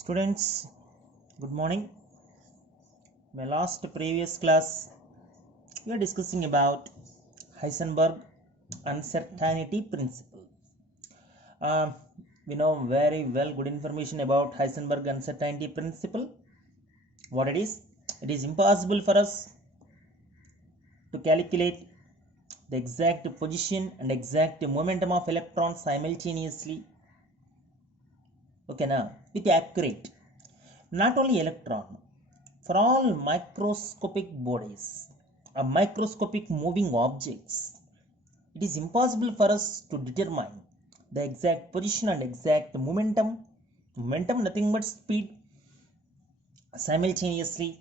Students, good morning. My last previous class, we are discussing about Heisenberg uncertainty principle. Uh, we know very well good information about Heisenberg uncertainty principle. What it is impossible for us to calculate the exact position and exact momentum of electrons simultaneously. Okay, now with accurate. Not only electron, for all microscopic bodies, microscopic moving objects, it is impossible for us to determine the exact position and exact momentum. Momentum, nothing but speed, simultaneously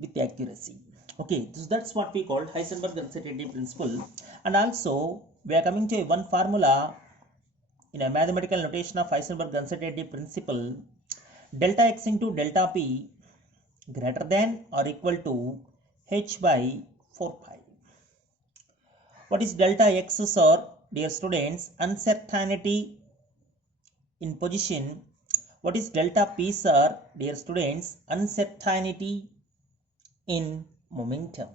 with accuracy. Okay, so that's what we call Heisenberg uncertainty principle. And also, we are coming to one formula in a mathematical notation of Heisenberg uncertainty principle. Delta x into delta p greater than or equal to h by 4 pi. What is delta x, sir? Dear students, uncertainty in position. What is delta p, sir? Dear students, uncertainty in momentum.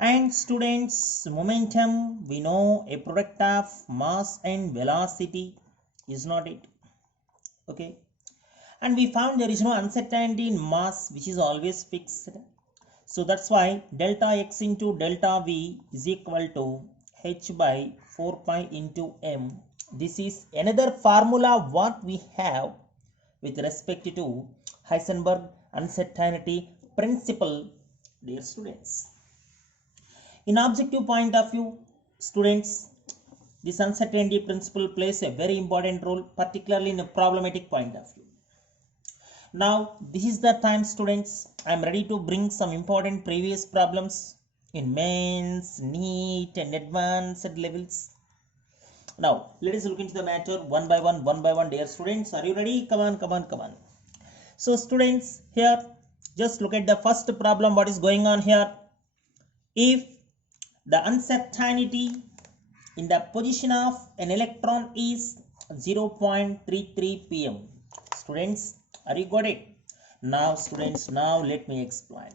And students, momentum, we know a product of mass and velocity, is not it? Okay. And we found there is no uncertainty in mass, which is always fixed. So that's why delta x into delta v is equal to h by 4 pi into m. This is another formula what we have with respect to Heisenberg uncertainty principle, dear students. In objective point of view, students, this uncertainty principle plays a very important role, particularly in a problematic point of view. Now, this is the time, students, I am ready to bring some important previous problems in mains, NEET and advanced levels. Now, let us look into the matter one by one, dear students. Are you ready? Come on. So, students, here, just look at the first problem, what is going on here. If the uncertainty in the position of an electron is 0.33 pm. Students, are you got it? Now students, now let me explain.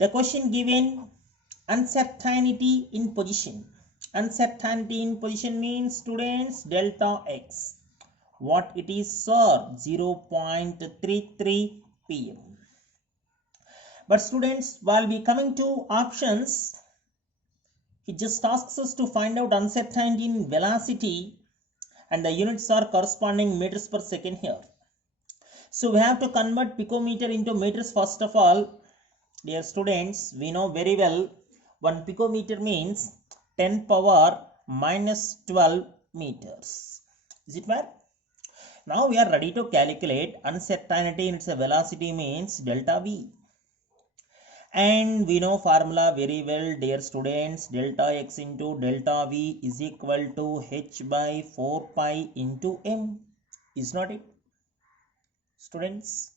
The question given, uncertainty in position. Uncertainty in position means, students, delta x. What it is, sir? 0.33 pm. But students, while we coming to options, it just asks us to find out uncertainty in velocity, and the units are corresponding meters per second here. So we have to convert picometer into meters first of all. Dear students, we know very well 1 picometer means 10 power minus 12 meters. Is it fair? Now we are ready to calculate uncertainty in its velocity means delta V. And we know formula very well, dear students. Delta x into delta V is equal to h by 4 pi into m. Is not it, students?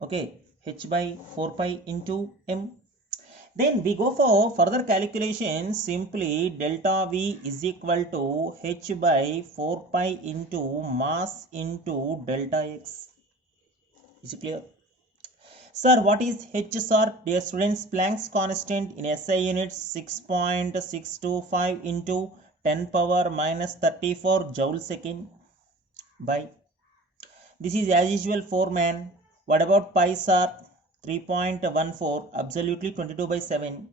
Okay, h by 4 pi into m. Then we go for further calculation. Simply delta V is equal to h by 4 pi into mass into delta x. Is it clear? Sir, what is h, sir? Dear students, Planck's constant in SI units 6.625 into 10 power minus 34 joule second by. This is as usual 4 man. What about pi, sir? 3.14, absolutely 22 by 7.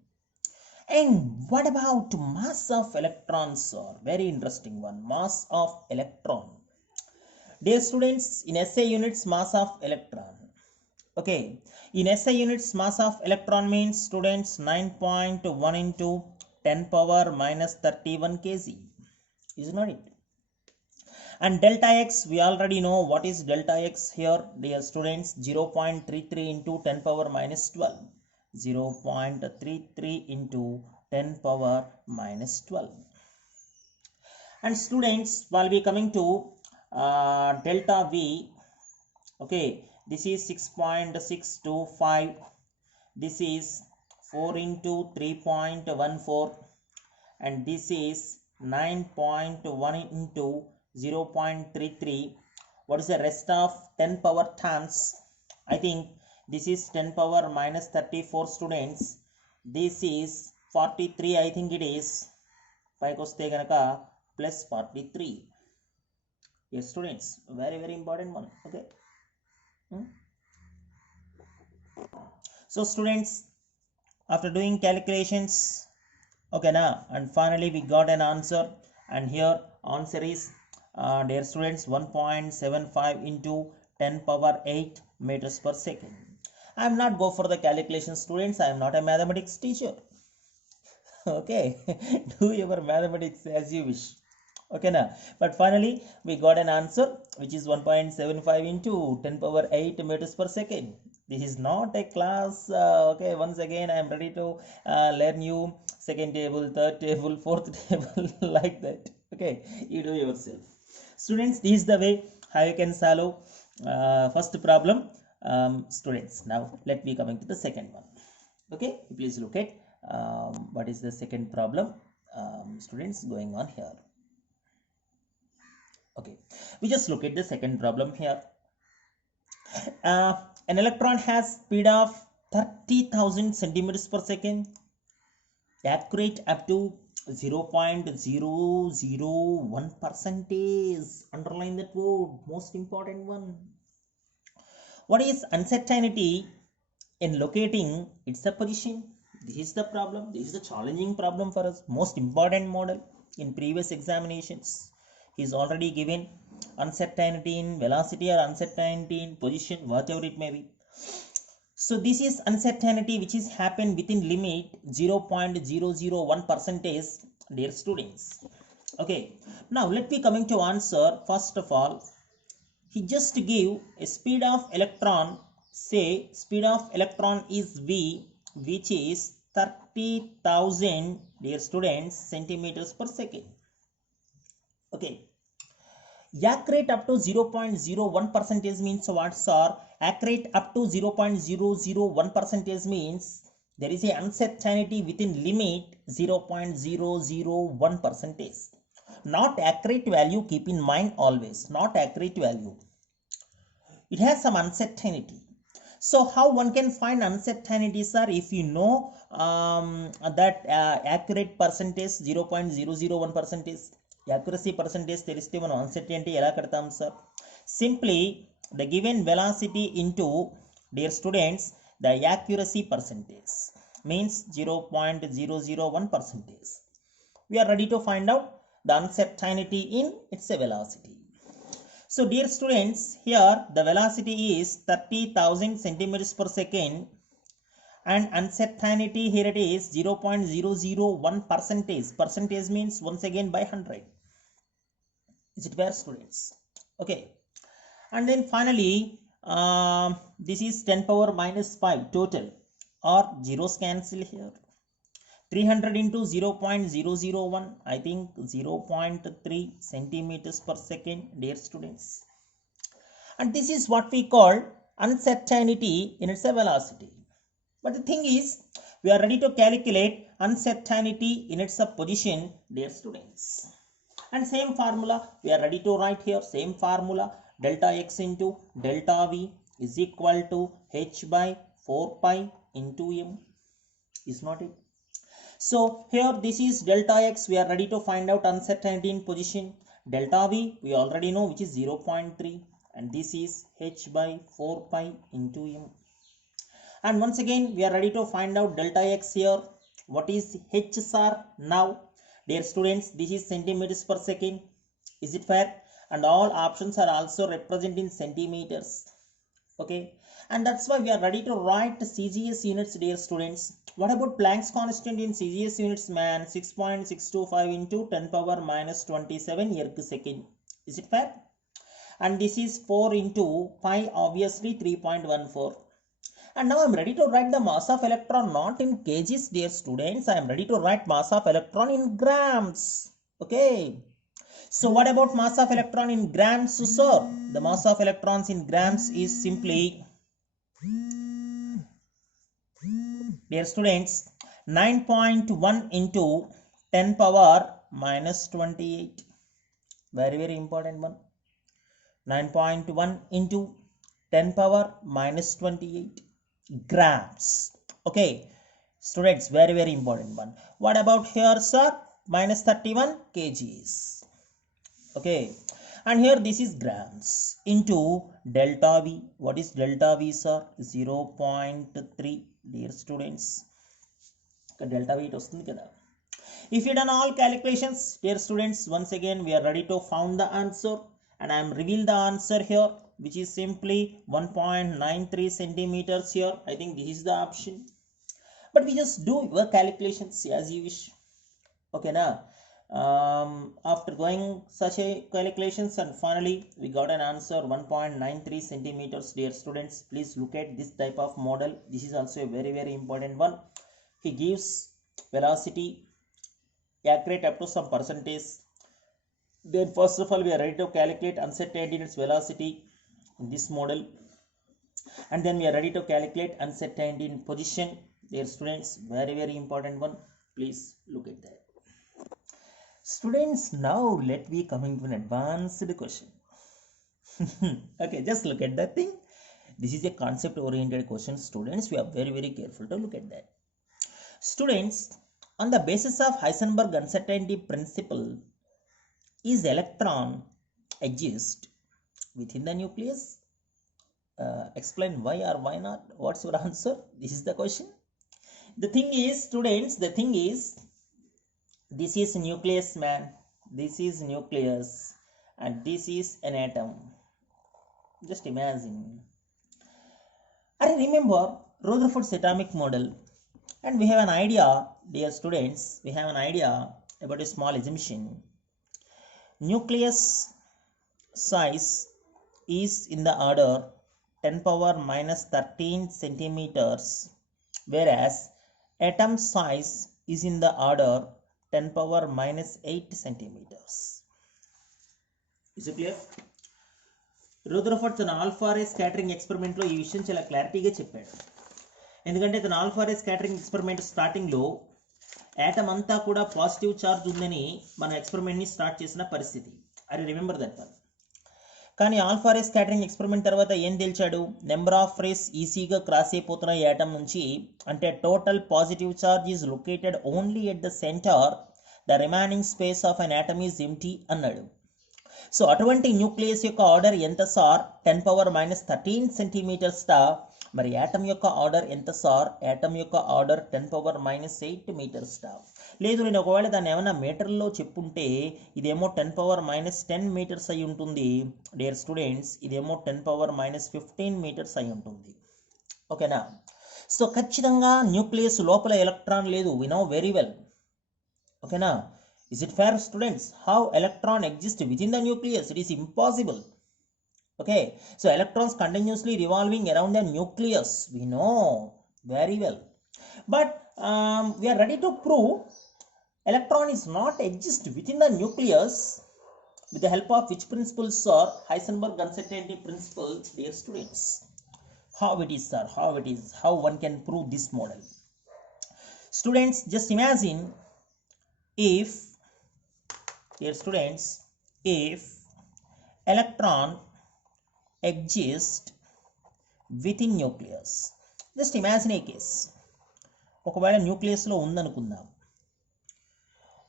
And what about mass of electrons, sir? Very interesting one. Mass of electron. Dear students, in SI units, mass of electron. Okay, in SI units, mass of electron means, students, 9.1 into 10 power minus 31 kg. Is not it? And delta x, we already know what is delta x here, dear students. 0.33 into 10 power minus 12. 0.33 into 10 power minus 12. And students, while we coming to delta V, okay, this is 6.625. This is 4 into 3.14. And this is 9.1 into 0.33. What is the rest of 10 power times? I think this is 10 power minus 34 students. This is 43, I think it is. Paikoste ganaka plus 43. Yes, students, very important one. Okay. So students, after doing calculations, okay now, and finally we got an answer, and here answer is dear students 1.75 into 10 power 8 meters per second. I am not go for the calculation, students. I am not a mathematics teacher. Okay, do your mathematics as you wish. Okay now, but finally we got an answer which is 1.75 into 10 power 8 meters per second. This is not a class. Okay, once again I am ready to learn you second table, third table, fourth table like that. Okay, you do yourself. Students, this is the way how you can solve first problem. Students, now let me coming to the second one. Okay, please look at what is the second problem, students, going on here. Okay, we just look at the second problem here. An electron has speed of 30,000 centimeters per second, accurate up to 0.001 percentage. Underline that word, most important one. What is uncertainty in locating its position? This is the problem. This is the challenging problem for us. Most important model in previous examinations. Is already given uncertainty in velocity or uncertainty in position, whatever it may be. So this is uncertainty which is happened within limit 0.001 percentage, dear students. Okay, now let me coming to answer. First of all, he just give a speed of electron. Say speed of electron is v, which is 30,000, dear students, centimeters per second. Okay, accurate up to 0.01 percentage means what, sir? Accurate up to 0.001 percentage means there is a uncertainty within limit 0.001 percentage. Not accurate value, keep in mind always, not accurate value. It has some uncertainty. So how one can find uncertainty, sir? If you know that accurate percentage 0.001 percentage, accuracy percentage తెలిస్తే మనం uncertainty ఎలా కడతాం, sir? Simply the given velocity into, dear students, the accuracy percentage means 0.001 percentage. We are ready to find out the uncertainty in its velocity. So dear students, here the velocity is 30,000 centimeters per second, and uncertainty here it is 0.001 percentage. Percentage means once again by 100. Is it fair, students? Okay, and then finally this is 10 power minus 5 total, or zeros cancel here. 300 into 0.001, I think 0.3 centimeters per second, dear students. And this is what we call uncertainty in its velocity. But the thing is, we are ready to calculate uncertainty in its position, dear students. And same formula we are ready to write here. Same formula, delta x into delta v is equal to h by 4 pi into m. Is not it? So here this is delta x. We are ready to find out uncertainty in position. Delta v we already know, which is 0.3, and this is h by 4 pi into m. And once again we are ready to find out delta x here. What is h, sir? Now, dear students, this is centimeters per second. Is it fair? And all options are also represented in centimeters. Okay, and that's why we are ready to write CGS units, dear students. What about Planck's constant in CGS units, man? 6.625 into 10 power minus 27 erg second. Is it fair? And this is 4 into pi, obviously 3.14. And now I am ready to write the mass of electron not in kgs, dear students. I am ready to write mass of electron in grams. Okay, so what about mass of electron in grams, sir? The mass of electrons in grams is simply, dear students, 9.1 into 10 power minus 28. very important one. 9.1 into 10 power minus 28 grams. Okay, students, very important one. What about here, sir? Minus 31 kgs. Okay, and here this is grams into delta V. What is delta V, sir? 0.3. Dear students, delta V వస్తుంది కదా. If you done all calculations, dear students, once again we are ready to found the answer, and I am reveal the answer here, which is simply 1.93 centimeters here. I think this is the option, but we just do your calculations as you wish. Okay, now after going such a calculations, and finally we got an answer 1.93 centimeters. Dear students, please look at this type of model. This is also a very important one. He gives velocity accurate up to some percentage. Then first of all we are ready to calculate uncertainty in its velocity in this model, and then we are ready to calculate uncertainty in position. Dear students, very important one. Please look at that. Students, now let me coming to an advanced question. Okay, just look at that thing. This is a concept oriented question, students. We are very careful to look at that. Students, on the basis of Heisenberg uncertainty principle, is electron exist within the nucleus? Explain why or why not. What's your answer? This is the question. The thing is, students, the thing is, this is nucleus, man. This is nucleus, and this is an atom. Just imagine. I remember Rutherford's atomic model, and we have an idea, dear students, we have an idea about a small assumption. Nucleus size is in the order 10 power minus 13 centimeters, whereas atom size is in the order 10 power minus 8 centimeters. Is it clear? Rutherford తన alpha రే scattering experiment లో ఈ విషయం చాలా క్లారిటీగా చెప్పాడు. ఎందుకంటే తన alpha రే scattering experiment starting లో యాటమ్ అంతా కూడా పాజిటివ్ చార్జ్ ఉందని మన ఎక్స్పెరిమెంట్ ని స్టార్ట్ చేసిన పరిస్థితి. I remember that one. కానీ ఆల్ఫా రే స్కాటరింగ్ ఎక్స్పెరిమెంట్ తర్వాత ఏం తెలిచాడు? నెంబర్ ఆఫ్ రేస్ ఈజీగా క్రాస్ అయిపోతున్న యాటమ్ నుంచి, అంటే total positive charge is located only at the centre, the remaining space of an atom is empty అన్నాడు. సో అటువంటి న్యూక్లియస్ యొక్క ఆర్డర్ ఎంత సార్? 10 పవర్ మైనస్ 13 సెంటీమీటర్స్ టా. మరి యాటమ్ యొక్క ఆర్డర్ ఎంత సార్? యాటమ్ యొక్క ఆర్డర్ 10 పవర్ మైనస్ 8 మీటర్స్ టా. లేదు, నేను ఒకవేళ దాన్ని ఏమైనా మీటర్లో చెప్పుంటే ఇదేమో 10 పవర్ మైనస్ 10 మీటర్స్ అయి ఉంటుంది. డియర్ స్టూడెంట్స్, ఇదేమో 10 పవర్ మైనస్ 15 మీటర్స్ అయి ఉంటుంది. ఓకేనా? సో ఖచ్చితంగా న్యూక్లియస్ లోపల ఎలక్ట్రాన్ లేదు. We know very well. ఓకేనా? Is it fair, students? How electron exists within the nucleus? It is impossible. Okay, so electrons continuously revolving around the nucleus, we know very well. But we are ready to prove electron is not exist within the nucleus with the help of which principles, sir? Heisenberg uncertainty principle, dear students. How it is, sir? How it is? How one can prove this model? Students, just imagine if, dear students, if electron exists within nucleus. Just imagine a case. ఒకవేళ న్యూక్లియస్లో ఉందనుకుందాం.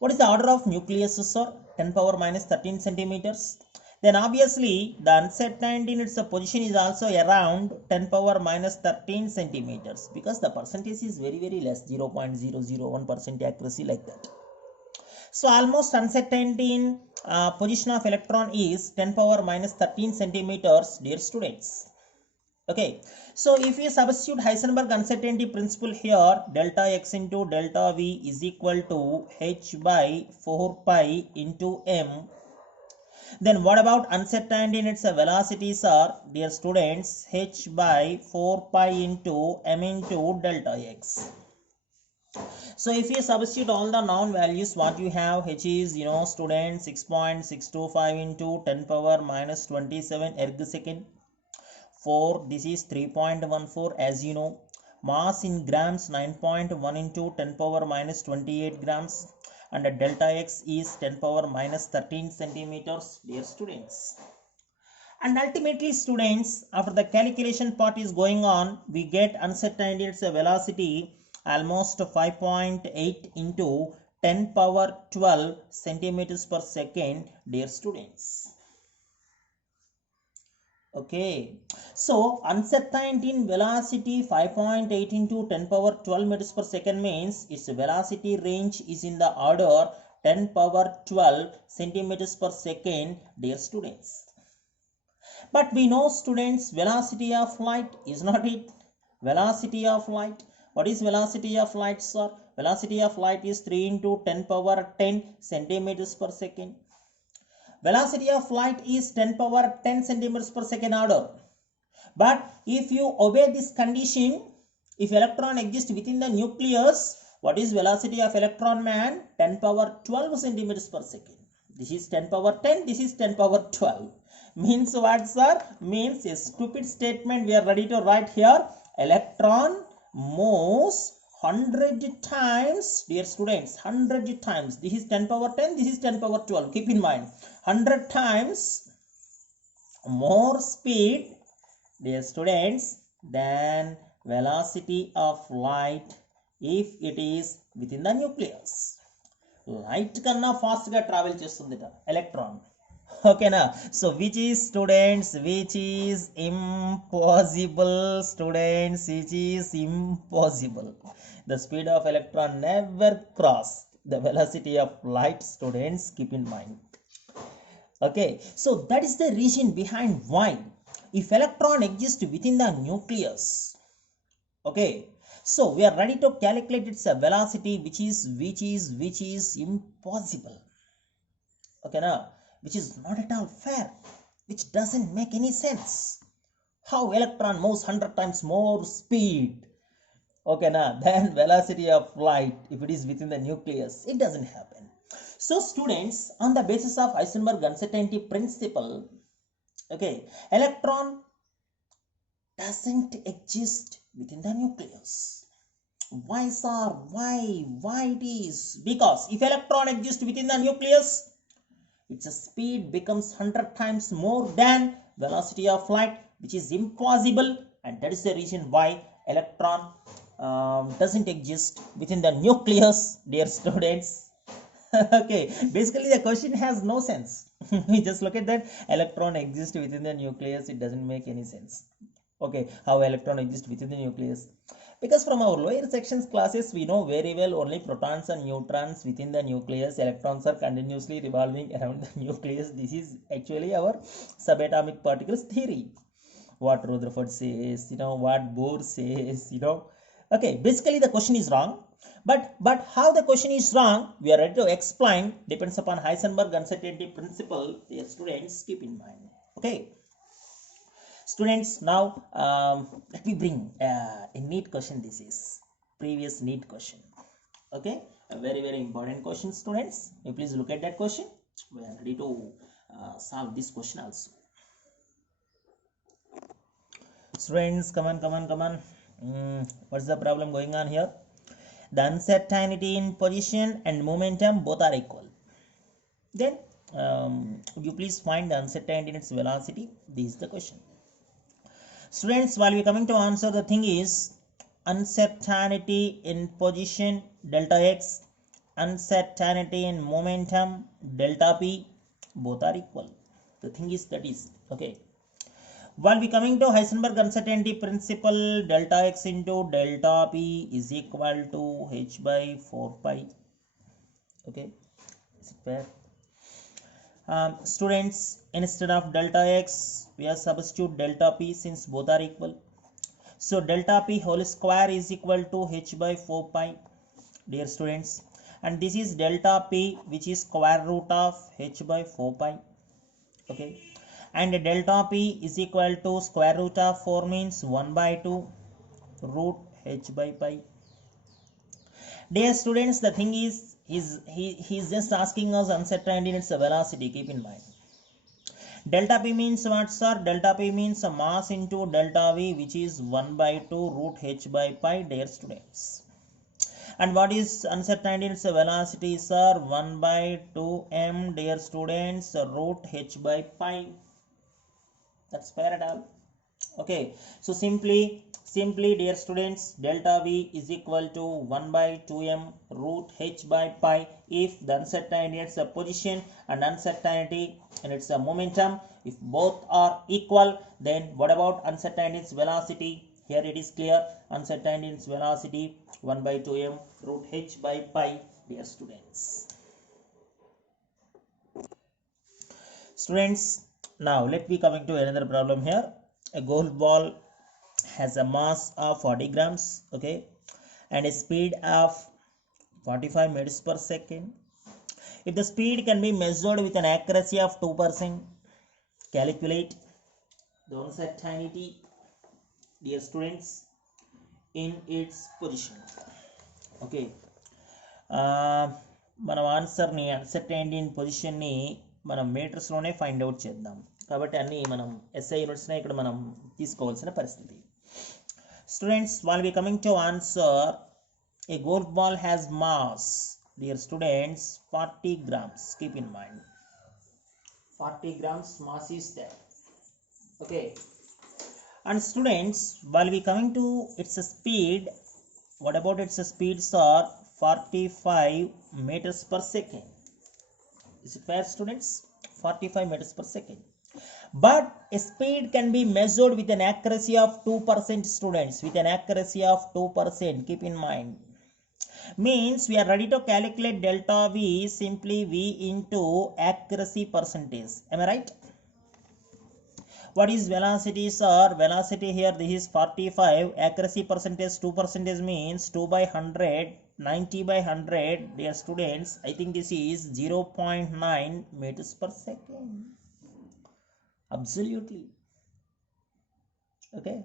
What is the order of nucleus, sir? 10 power minus 13 centimeters. Then obviously the uncertainty in its position is also around 10 power minus 13 centimeters, because the percentage is very less, 0.001% accuracy, like that. So almost uncertainty in position of electron is 10 power minus 13 centimeters, dear students. Okay, so if you substitute Heisenberg uncertainty principle here, delta x into delta v is equal to h by 4 pi into m. Then what about uncertainty in its velocities are, dear students? H by 4 pi into m into delta x. So if you substitute all the known values, what you have, h is, students, 6.625 into 10 power minus 27 erg second. 4, this is 3.14, as you know. Mass in grams, 9.1 into 10 power minus 28 grams. and delta x is 10 power minus 13 centimeters, dear students. And ultimately, students, after the calculation part is going on, we get uncertainty its velocity almost 5.8 into 10 power 12 centimeters per second, dear students. Okay, so uncertainty in velocity 5.8 into 10 power 12 meters per second means its velocity range is in the order 10 power 12 centimeters per second, dear students. But we know, students, velocity of light is not it. Velocity of light. What is velocity of light, sir? Velocity of light is 3 into 10 power 10 centimeters per second. Velocity of light is 10 power 10 centimeters per second order. But if you obey this condition, if electron exists within the nucleus, what is velocity of electron, man? 10 power 12 centimeters per second. This is 10 power 10, this is 10 power 12. Means what, sir? Means a stupid statement we are ready to write here. Electron moves 100 times, dear students, 100 times. This is 10 power 10, this is 10 power 12. Keep in mind, 100 times more speed, dear students, than velocity of light if it is within the nucleus. Light kanna fast ga travel chestundita electron. Okay na, so which is, students, which is impossible, students, which is impossible. The speed of electron never cross the velocity of light, students, keep in mind. Okay, so that is the reason behind why if electron exists within the nucleus, okay, so we are ready to calculate its velocity, which is impossible. Okay now, which is not at all fair, which doesn't make any sense. How electron moves 100 times more speed, okay na, than velocity of light if it is within the nucleus? It doesn't happen. So students, on the basis of Heisenberg uncertainty principle, okay, electron doesn't exist within the nucleus. Why, sir? Why it is? Because if electron exists within the nucleus, its speed becomes 100 times more than velocity of light, which is impossible, and that is the reason why electron doesn't exist within the nucleus, dear students. Okay, basically the question has no sense. We just look at that, electron exists within the nucleus, it doesn't make any sense. Okay, how electron exists within the nucleus? Because from our lower sections classes, we know very well only protons and neutrons within the nucleus. Electrons are continuously revolving around the nucleus. This is actually our subatomic particles theory. What Rutherford says, what Bohr says, Okay, basically the question is wrong. But how the question is wrong, we are ready to explain. Depends upon Heisenberg uncertainty principle. Dear students, keep in mind. Okay. Students, now let me bring a neat question. This is previous neat question. Okay, a very important question, students. You please look at that question. We are ready to solve this question also. Students, come on. What's the problem going on here? The uncertainty in position and momentum both are equal. Then would you please find the uncertainty in its velocity? This is the question. Students, while we coming to answer, the thing is uncertainty in position delta x, uncertainty in momentum delta p, both are equal. The thing is that is okay. While we coming to Heisenberg uncertainty principle, delta x into delta p is equal to h by 4 pi. Okay, is it fair? Students, instead of delta x, we are substitute delta p since both are equal. So delta p whole square is equal to h by 4 pi, dear students. And this is delta p, which is square root of h by 4 pi. Okay. And delta p is equal to square root of 4 means 1 by 2 root h by pi. Dear students, the thing is, he's just asking us uncertainty in its velocity. Keep in mind. Delta p means what, sir? Delta p means a mass into delta v, which is 1 by 2 root h by pi, dear students. And what is uncertainty? Its velocities are 1 by 2m, dear students, root h by pi. That's fair at all. Okay, so simply dear students, delta v is equal to 1 by 2m root h by pi if the uncertainty its a position and uncertainty and its a momentum. If both are equal, then what about uncertainty its velocity? Here it is clear, uncertainty its velocity 1 by 2m root h by pi, dear students. Students, now let me coming to another problem here. A golf ball has a mass of 40 grams, okay, and a speed of 45 meters per second. If the speed can be measured with an accuracy of 2%, calculate the uncertainty, dear students, in its position. Okay, మనం ఆన్సర్ని uncertainty in పొజిషన్ని మనం మీటర్స్లోనే find out చేద్దాం. కాబట్టి అన్నీ మనం SI యూనిట్స్నే ఇక్కడ మనం తీసుకోవాల్సిన పరిస్థితి. Students, while we coming to answer, a golf ball has mass, dear students, 40 grams. Keep in mind, 40 grams mass is there. Okay. And students, while we coming to its speed, what about its speeds are 45 meters per second. Is it fair, students? 45 meters per second. But a speed can be measured with an accuracy of 2%, students, with an accuracy of 2%. Keep in mind. Means we are ready to calculate delta v, simply v into accuracy percentage. Am I right? What is velocity, sir? Velocity here, this is 45. Accuracy percentage 2% means 2 by 100. 90 by 100, dear students, I think this is 0.9 meters per second. Absolutely. Okay,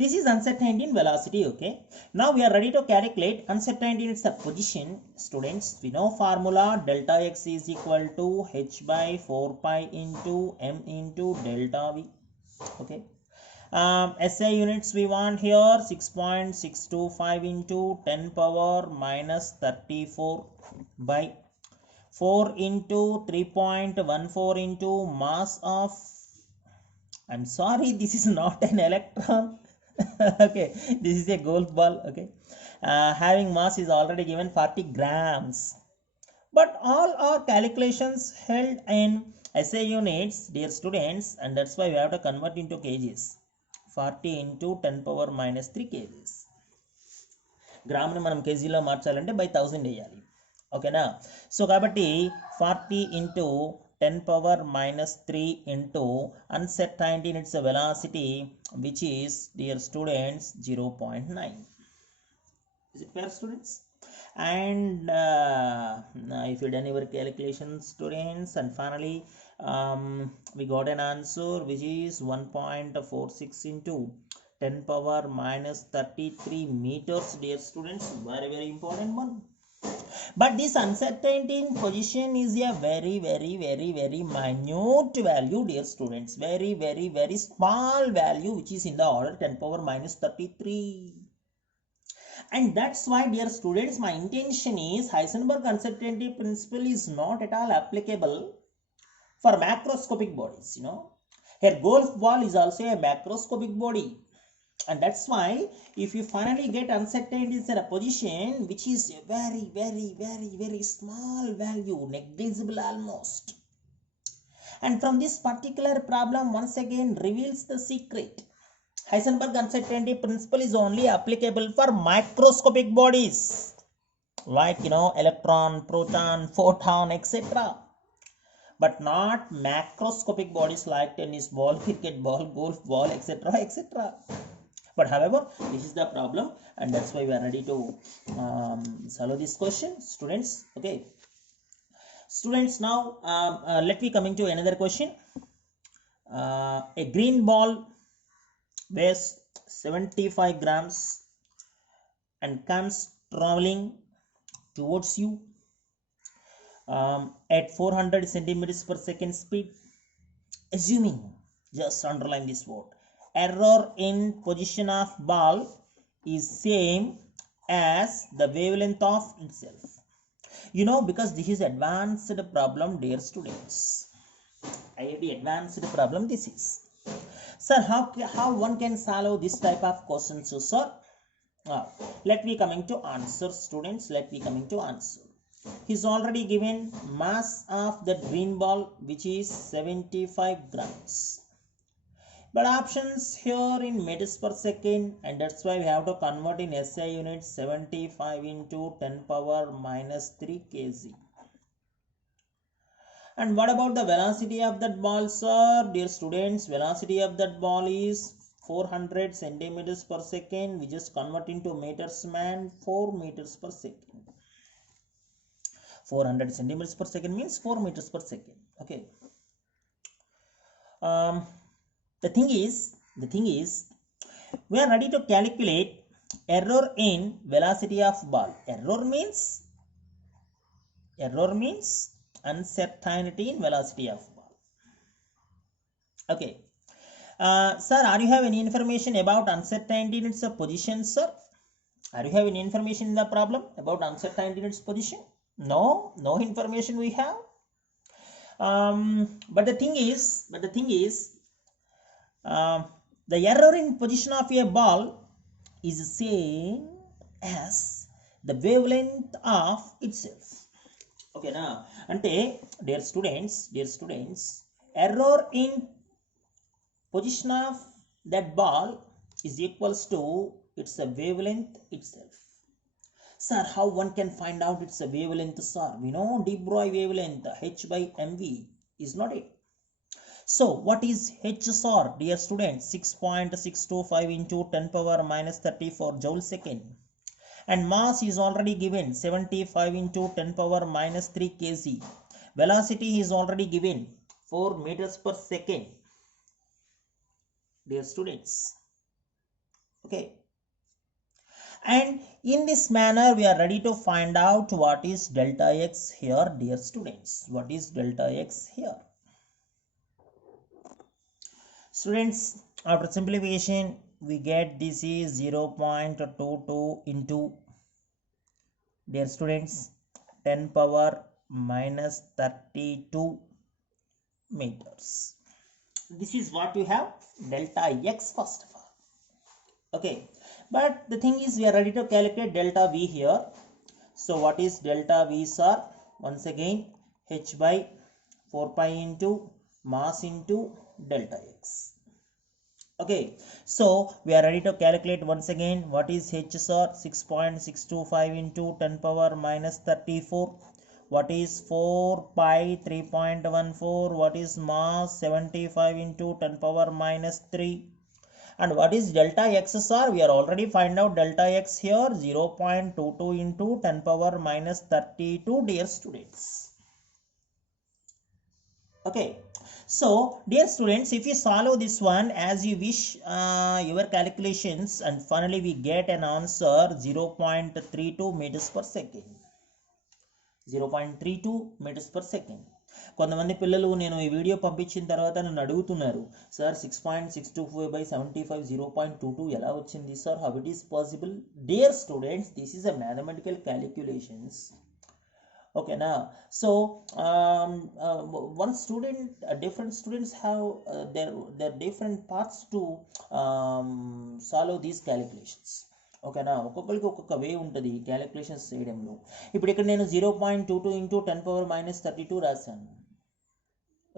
this is uncertainty in velocity. Okay, now we are ready to calculate uncertainty in its position. Students, we know formula, delta x is equal to h by 4 pi into m into delta v. Okay, SI units we want here 6.625 into 10 power minus 34 by 4 into 3.14 into mass of, I'm sorry, this is not an electron. Okay, this is a golf ball. Okay, having mass is already given 40 grams, but all our calculations held in SI units, dear students, and that's why we have to convert into kgs. 40 into 10 power minus 3 kgs. గ్రామ్ని మనం కేజీలో మార్చాలంటే by 1000 వేయాలి. ఓకేనా? So కాబట్టి 40 into 10 power minus 3 into uncertainty in its velocity, which is, dear students, 0.9. Is it fair, students? And if you done your calculations, students, and finally we got an answer which is 1.46 into 10 power minus 33 meters, dear students. Very, very important one. But this uncertainty in position is a very, very, very, very minute value, dear students. Very, very, very small value, which is in the order 10 power minus 33. And that's why, dear students, my intention is Heisenberg uncertainty principle is not at all applicable for macroscopic bodies. You know, here golf ball is also a macroscopic body, and that's why if you finally get uncertainties in a position which is a very, very, very, very small value, negligible almost, and from this particular problem once again reveals the secret. Heisenberg uncertainty principle is only applicable for microscopic bodies like, you know, electron, proton, photon, etc., but not macroscopic bodies like tennis ball, cricket ball, golf ball, etc., etc. But however, this is the problem, and that's why we are ready to solve this question, students. Okay, students, now let me come into another question. A green ball weighs 75 grams and comes traveling towards you at 400 centimeters per second speed. Assuming, just underline this word, error in position of ball is same as the wavelength of itself. You know, because this is advanced problem, dear students. IIT advanced problem this is. Sir, how one can solve this type of questions, sir? Let me coming to answer, students. Let me coming to answer. He's already given mass of the green ball, which is 75 grams. But options here in meters per second, and that's why we have to convert in SI units. 75 into 10 power minus 3 kg. And what about the velocity of that ball, sir? Dear students, velocity of that ball is 400 centimeters per second. We just convert into meters, man. 4 meters per second. 400 centimeters per second means 4 meters per second. Okay. The thing is, we are ready to calculate error in velocity of ball. Error means uncertainty in velocity of ball. Okay. Sir, are you have any information about uncertainty in its position, sir? Are you have any information in the problem about uncertainty in its position? No information we have. But the thing is, the error in position of a ball is the same as the wavelength of itself. Okay, now, ante, dear students, error in position of that ball is equals to its wavelength itself. Sir, how one can find out its wavelength, sir? We know de Broglie wavelength, h by mv is not it. So what is h, sir? Dear students, 6.625 into 10 power minus 34 joule second. And mass is already given 75 into 10 power minus 3 kg. Velocity is already given 4 meters per second. Dear students, okay, and in this manner we are ready to find out what is delta x here, dear students. What is delta x here? Students, after simplification we get this is 0.22 into, dear students, 10 power minus 32 meters. This is what you have, delta x first of all. Okay, but the thing is we are ready to calculate delta v here. So what is delta v, sir? Once again, h by 4 pi into mass into delta x. Okay, so we are ready to calculate once again what is h, sir? 6.625 into 10 power minus 34. What is 4 pi 3.14? What is mass? 75 into 10 power minus 3. And what is delta x, sir? We are already find out delta x here, 0.22 into 10 power minus 32, dear students. Okay, so dear students, if you solve this one as you wish your calculations, and finally we get an answer 0.32 meters per second. 0.32 meters per second. కొంతమంది పిల్లలు నేను ఈ video పంపించిన తర్వాత నన్ను అడుగుతున్నారు, sir 6.625 by 75 0.22 ఎలా వచ్చింది sir? How it is possible? Dear students, this is a mathematical calculations. ఓకేనా? So one student, different students have their different paths to solve these calculations. ఓకేనా? ఒక్కొక్కరికి ఒక్కొక్క వే ఉంటుంది క్యాలిక్యులేషన్స్ చేయడంలో. ఇప్పుడు ఇక్కడ నేను 0.22 into 10 power minus 32 రాశాను.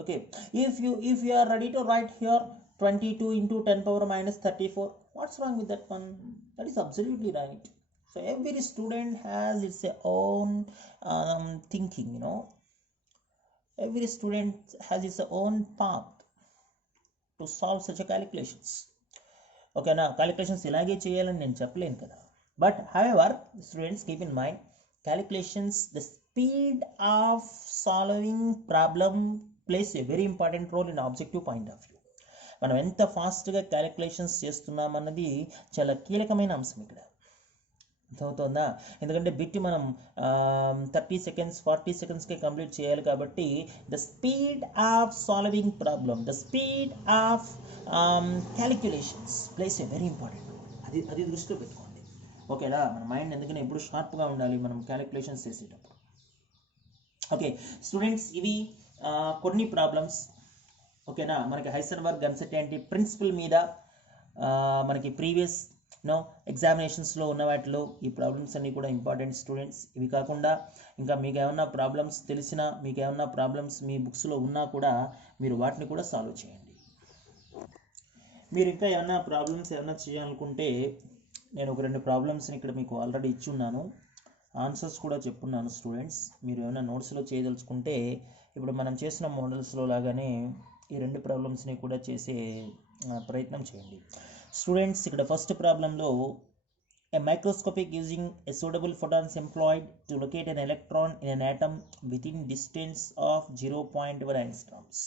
Okay, if you are ready to write here 22 into 10 power minus 34, what's wrong with that one? That is absolutely right. So every student has its own thinking, you know. Every student has its own path to solve such a calculations. ఓకేనా? Calculations ఇలాగే చేయాలని నేను చెప్పలేను కదా. But however students, keep in mind, calculations, the speed of solving problem plays a very important role in objective point of view. మనం ఎంత ఫాస్ట్గా calculations చేస్తున్నాం అన్నది చాలా కీలకమైన అంశం ఇక్కడ. అర్థమవుతుందా? ఎందుకంటే బిట్ మనం 30 seconds 40 secondsకే కంప్లీట్ చేయాలి కాబట్టి the speed of solving problem, the speed of calculations place a very important. అది దృష్టిలో పెట్టుకోండి. ఓకేనా. మన మైండ్ ఎందుకని ఎప్పుడు షార్ప్గా ఉండాలి మనం క్యాలిక్యులేషన్స్ చేసేటప్పుడు. ఓకే స్టూడెంట్స్, ఇవి కొన్ని ప్రాబ్లమ్స్. ఓకేనా, మనకి హైసెన్బర్గ్ అన్సర్టెనిటీ ప్రిన్సిపల్ మీద మనకి ప్రీవియస్ ఎగ్జామినేషన్స్లో ఉన్న వాటిలో ఈ ప్రాబ్లమ్స్ అన్నీ కూడా ఇంపార్టెంట్ స్టూడెంట్స్. ఇవి కాకుండా ఇంకా మీకు ఏమన్నా ప్రాబ్లమ్స్ తెలిసినా, మీకు ఏమన్నా ప్రాబ్లమ్స్ మీ బుక్స్లో ఉన్నా కూడా మీరు వాటిని కూడా సాల్వ్ చేయండి. మీరు ఇంకా ఏమన్నా ప్రాబ్లమ్స్ ఏమన్నా చేయాలనుకుంటే నేను ఒక 2 ప్రాబ్లమ్స్ని ఇక్కడ మీకు ఆల్రెడీ ఇచ్చున్నాను, ఆన్సర్స్ కూడా చెప్పున్నాను స్టూడెంట్స్. మీరు ఏమైనా నోట్స్లో చేయదలుచుకుంటే ఇప్పుడు మనం చేసిన మోడల్స్లో లాగానే ఈ 2 ప్రాబ్లమ్స్ని కూడా చేసే ప్రయత్నం చేయండి స్టూడెంట్స్. ఇక్కడ ఫస్ట్ ప్రాబ్లంలో a microscopic using a suitable photons employed to locate an electron in an atom within distance of 0.1 angstroms.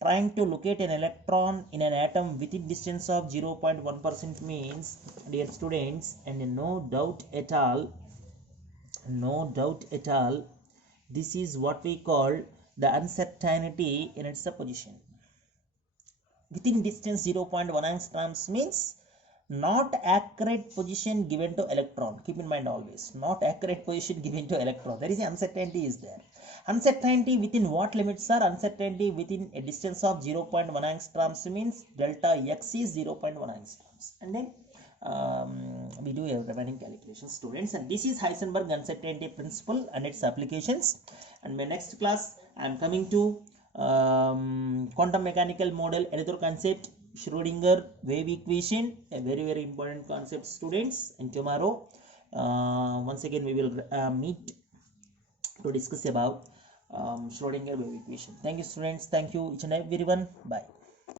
Trying to locate an electron in an atom within distance of 0.1% means, dear students, and no doubt at all, this is what we call the uncertainty in its position. Within distance 0.1 angstroms means not accurate position given to electron. Keep in mind always, not accurate position given to electron. There is uncertainty is there. Uncertainty within what limits are? Uncertainty within a distance of 0.1 angstroms means delta x is 0.1 angstroms. And then we do a remaining calculations students, and this is Heisenberg uncertainty principle and its applications. And my next class I am coming to quantum mechanical model, another concept, Schrodinger wave equation, a very very important concept students. And tomorrow once again we will meet to discuss about Schrodinger wave equation. Thank you students, thank you each and everyone, bye.